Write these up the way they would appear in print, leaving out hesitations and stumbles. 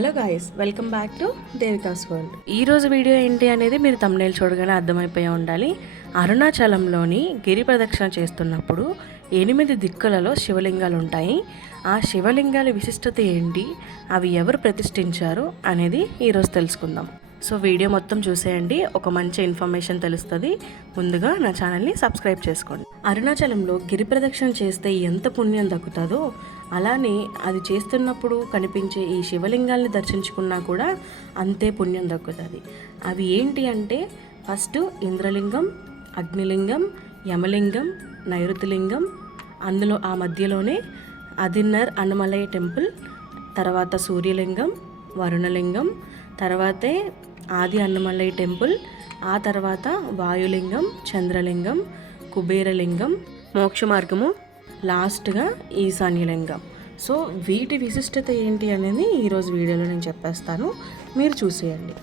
Hello guys, welcome back to దేవికాస్ world. ఈరోజు video ఏంటి అనేది మీరు థంబ్నెయిల్ చూడగానే అర్థమైపోయి ఉండాలి. అరుణాచలంలోని గిరి ప్రదక్షిణ చేస్తున్నప్పుడు 8 దిక్కులలో శివలింగాలు ఉంటాయి. ఆ శివలింగాల విశిష్టత ఏంటి, అవి ఎవరు ప్రతిష్ఠించారు అనేది ఈరోజు తెలుసుకుందాం. సో వీడియో మొత్తం చూసేయండి, ఒక మంచి ఇన్ఫర్మేషన్ తెలుస్తుంది. ముందుగా నా ఛానల్ని సబ్స్క్రైబ్ చేసుకోండి. అరుణాచలంలో గిరి ప్రదక్షిణ చేస్తే ఎంత పుణ్యం దక్కుతుందో, అలానే అది చేస్తున్నప్పుడు కనిపించే ఈ శివలింగాల్ని దర్శించుకున్నా కూడా అంతే పుణ్యం దక్కుతుంది. అవి ఏంటి అంటే, ఫస్ట్ ఇంద్రలింగం, అగ్నిలింగం, యమలింగం, నైరుతిలింగం, అందులో ఆ మధ్యలోనే అదిన్నర్ అన్నమలై టెంపుల్, తర్వాత సూర్యలింగం, వరుణలింగం, తర్వాతే ఆది అన్నమలై టెంపుల్, ఆ తర్వాత వాయులింగం, చంద్రలింగం, కుబేరలింగం, మోక్ష మార్గము, లాస్ట్గా ఈశాన్యలింగం. సో వీటి విశిష్టత ఏంటి అనేది ఈరోజు వీడియోలో నేను చెప్పేస్తాను, మీరు చూసేయండి.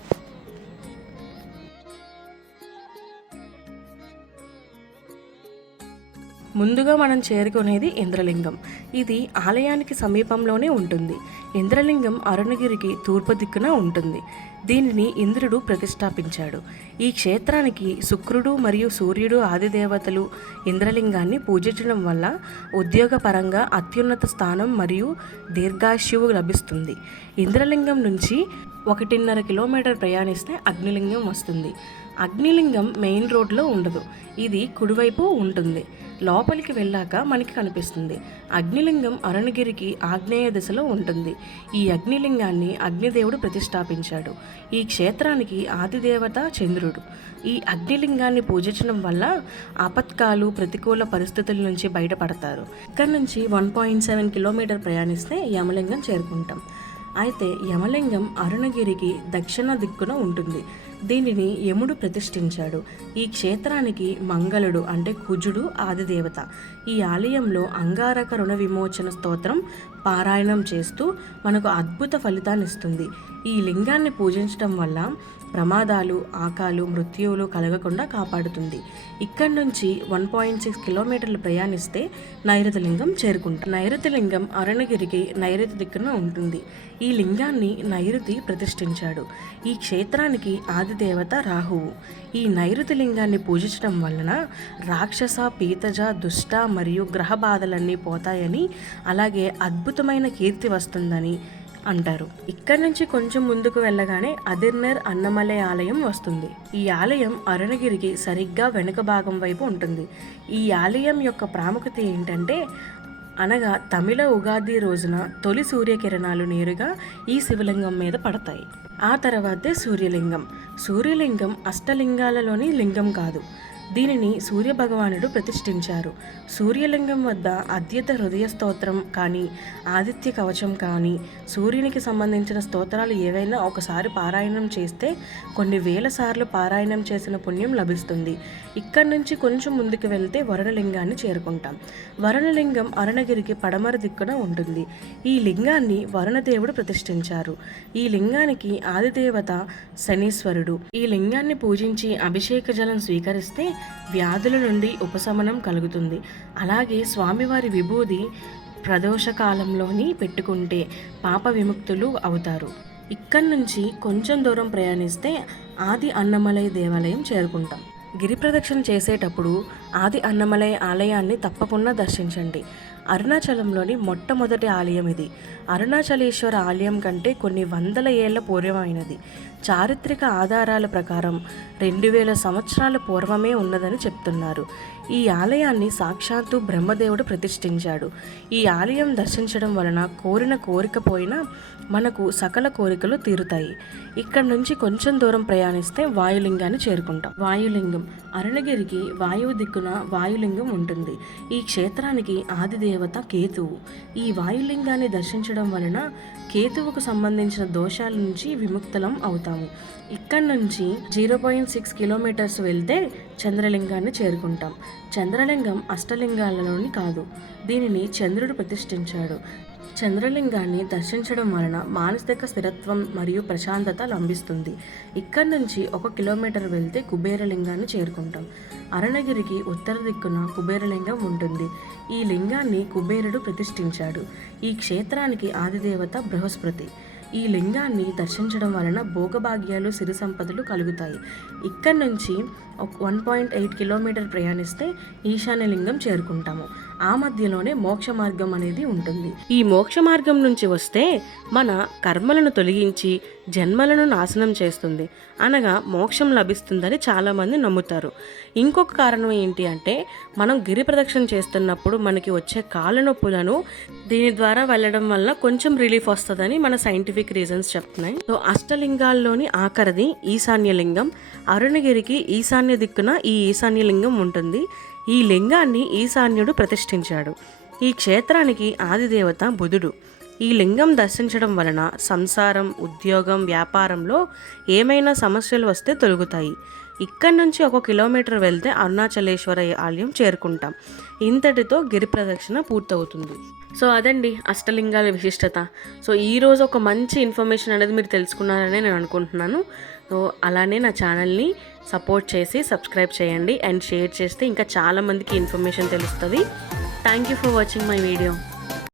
ముందుగా మనం చేరుకునేది ఇంద్రలింగం. ఇది ఆలయానికి సమీపంలోనే ఉంటుంది. ఇంద్రలింగం అరుణగిరికి తూర్పు దిక్కున ఉంటుంది. దీనిని ఇంద్రుడు ప్రతిష్టాపించాడు. ఈ క్షేత్రానికి శుక్రుడు మరియు సూర్యుడు ఆదిదేవతలు ఇంద్రలింగాన్ని పూజించడం వల్ల ఉద్యోగపరంగా అత్యున్నత స్థానం మరియు దీర్ఘాయువు లభిస్తుంది. ఇంద్రలింగం నుంచి 1.5 కిలోమీటర్ ప్రయాణిస్తే అగ్నిలింగం వస్తుంది. అగ్నిలింగం మెయిన్ రోడ్లో ఉండదు, ఇది కుడివైపు ఉంటుంది. లోపలికి వెళ్ళాక మనకి కనిపిస్తుంది. అగ్నిలింగం అరుణగిరికి ఆగ్నేయ దిశలో ఉంటుంది. ఈ అగ్నిలింగాన్ని అగ్నిదేవుడు ప్రతిష్టాపించాడు. ఈ క్షేత్రానికి ఆదిదేవత చంద్రుడు. ఈ అగ్నిలింగాన్ని పూజించడం వల్ల ఆపత్కాలు, ప్రతికూల పరిస్థితుల నుంచి బయటపడతారు. ఇక్కడ నుంచి 1.7 కిలోమీటర్ ప్రయాణిస్తే యమలింగం చేరుకుంటాం. అయితే యమలింగం అరుణగిరికి దక్షిణ దిక్కున ఉంటుంది. దీనిని యముడు ప్రతిష్ఠించాడు. ఈ క్షేత్రానికి మంగళుడు అంటే కుజుడు ఆదిదేవత. ఈ ఆలయంలో అంగారక రుణ విమోచన స్తోత్రం పారాయణం చేస్తూ మనకు అద్భుత ఫలితాన్ని ఇస్తుంది. ఈ లింగాన్ని పూజించడం వల్ల ప్రమాదాలు, ఆకాలు, మృత్యువులు కలగకుండా కాపాడుతుంది. ఇక్కడి నుంచి 1.6 కిలోమీటర్లు ప్రయాణిస్తే నైరుతిలింగం చేరుకుంటాం. నైరుతిలింగం అరుణగిరికి నైరుతి దిక్కున ఉంటుంది. ఈ లింగాన్ని నైరుతి ప్రతిష్ఠించాడు. ఈ క్షేత్రానికి ఆదిదేవత రాహువు. ఈ నైరుతి లింగాన్ని పూజించడం వలన రాక్షస, పీతజ, దుష్ట మరియు గ్రహ బాధలన్నీ పోతాయని, అలాగే అద్భుతమైన కీర్తి వస్తుందని అంటారు. ఇక్కడి నుంచి కొంచెం ముందుకు వెళ్ళగానే అదిర్నర్ అన్నమలై ఆలయం వస్తుంది. ఈ ఆలయం అరుణగిరికి సరిగ్గా వెనుక భాగం వైపు ఉంటుంది. ఈ ఆలయం యొక్క ప్రాముఖ్యత ఏంటంటే, అనగా తమిళ ఉగాది రోజున తొలి సూర్యకిరణాలు నేరుగా ఈ శివలింగం మీద పడతాయి. ఆ తర్వాతే సూర్యలింగం. సూర్యలింగం అష్టలింగాలలోని లింగం కాదు, దీనిని సూర్యభగవానుడు ప్రతిష్ఠించారు. సూర్యలింగం వద్ద అద్యత హృదయ స్తోత్రం కానీ, ఆదిత్య కవచం కానీ, సూర్యునికి సంబంధించిన స్తోత్రాలు ఏవైనా ఒకసారి పారాయణం చేస్తే కొన్ని వేల సార్లు పారాయణం చేసిన పుణ్యం లభిస్తుంది. ఇక్కడి నుంచి కొంచెం ముందుకు వెళ్తే వరుణలింగాన్ని చేరుకుంటాం. వరుణలింగం అరుణగిరికి పడమర దిక్కున ఉంటుంది. ఈ లింగాన్ని వరుణదేవుడు ప్రతిష్ఠించారు. ఈ లింగానికి ఆదిదేవత శనీశ్వరుడు. ఈ లింగాన్ని పూజించి అభిషేక జలం స్వీకరిస్తే వ్యాధుల నుండి ఉపశమనం కలుగుతుంది. అలాగే స్వామివారి విభూది ప్రదోషకాలంలోని పెట్టుకుంటే పాప విముక్తులు అవుతారు. ఇక్కడి నుంచి కొంచెం దూరం ప్రయాణిస్తే ఆది అన్నమలై దేవాలయం చేరుకుంటాం. గిరి ప్రదక్షిణ చేసేటప్పుడు ఆది అన్నమలై ఆలయాన్ని తప్పకుండా దర్శించండి. అరుణాచలంలోని మొట్టమొదటి ఆలయం ఇది. అరుణాచలేశ్వర ఆలయం కంటే కొన్ని వందల ఏళ్ల పూర్వమైనది. చారిత్రక ఆధారాల ప్రకారం 2000 సంవత్సరాల పూర్వమే ఉన్నదని చెప్తున్నారు. ఈ ఆలయాన్ని సాక్షాత్తు బ్రహ్మదేవుడు ప్రతిష్ఠించాడు. ఈ ఆలయం దర్శించడం వలన కోరిన కోరిక పోయినా మనకు సకల కోరికలు తీరుతాయి. ఇక్కడ నుంచి కొంచెం దూరం ప్రయాణిస్తే వాయులింగాన్ని చేరుకుంటాం. వాయులింగం అరుణగిరికి వాయువు దిక్కున వాయులింగం ఉంటుంది. ఈ క్షేత్రానికి ఆదిదేవత కేతువు. ఈ వాయులింగాన్ని దర్శించడం వలన కేతువుకు సంబంధించిన దోషాల నుంచి విముక్తులం అవుతాము. ఇక్కడ నుంచి 0.6 కిలోమీటర్స్ వెళ్తే చంద్రలింగాన్ని చేరుకుంటాం. చంద్రలింగం అష్టలింగాలలోని కాదు, దీనిని చంద్రుడు ప్రతిష్ఠించాడు. చంద్రలింగాన్ని దర్శించడం వలన మానసిక స్థిరత్వం మరియు ప్రశాంతత లభిస్తుంది. ఇక్కడి నుంచి 1 కిలోమీటర్ వెళ్తే కుబేరలింగాన్ని చేరుకుంటాం. అరుణగిరికి ఉత్తర దిక్కున కుబేరలింగం ఉంటుంది. ఈ లింగాన్ని కుబేరుడు ప్రతిష్ఠించాడు. ఈ క్షేత్రానికి ఆదిదేవత బృహస్పతి. ఈ లింగాన్ని దర్శించడం వలన భోగభాగ్యాలు సిరి సంపదలు కలుగుతాయి. ఇక్కడి నుంచి 1.8 కిలోమీటర్ ప్రయాణిస్తే ఈశాన్య లింగం చేరుకుంటాము. ఆ మధ్యలోనే మోక్ష మార్గం అనేది ఉంటుంది. ఈ మోక్ష మార్గం నుంచి వస్తే మన కర్మలను తొలగించి జన్మలను నాశనం చేస్తుంది, అనగా మోక్షం లభిస్తుందని చాలామంది నమ్ముతారు. ఇంకొక కారణం ఏంటి అంటే, మనం గిరి ప్రదక్షిణ చేస్తున్నప్పుడు మనకి వచ్చే కాళ్ళ నొప్పులను దీని ద్వారా వెళ్ళడం వల్ల కొంచెం రిలీఫ్ వస్తుందని మన సైంటిఫిక్ రీజన్స్ చెప్తున్నాయి. సో అష్టలింగాల్లోని ఆఖరిది ఈశాన్య లింగం. అరుణగిరికి ఈశాన్య దిక్కున ఈ ఈశాన్య లింగం ఉంటుంది. ఈ లింగాన్ని ఈశాన్యుడు ప్రతిష్ఠించాడు. ఈ క్షేత్రానికి ఆదిదేవత బుధుడు. ఈ లింగం దర్శించడం వలన సంసారం, ఉద్యోగం, వ్యాపారంలో ఏమైనా సమస్యలు వస్తే తొలగుతాయి. ఇక్కడి నుంచి 1 కిలోమీటర్ వెళ్తే అరుణాచలేశ్వర ఆలయం చేరుకుంటాం. ఇంతటితో గిరి ప్రదక్షిణ పూర్తవుతుంది. సో అదండి అష్టలింగాల విశిష్టత. సో ఈరోజు ఒక మంచి ఇన్ఫర్మేషన్ అనేది మీరు తెలుసుకున్నారని నేను అనుకుంటున్నాను. సో అలానే నా ఛానల్ని సపోర్ట్ చేసి సబ్స్క్రైబ్ చేయండి అండ్ షేర్ చేస్తే ఇంకా చాలామందికి ఇన్ఫర్మేషన్ తెలుస్తుంది. Thank you for watching my video.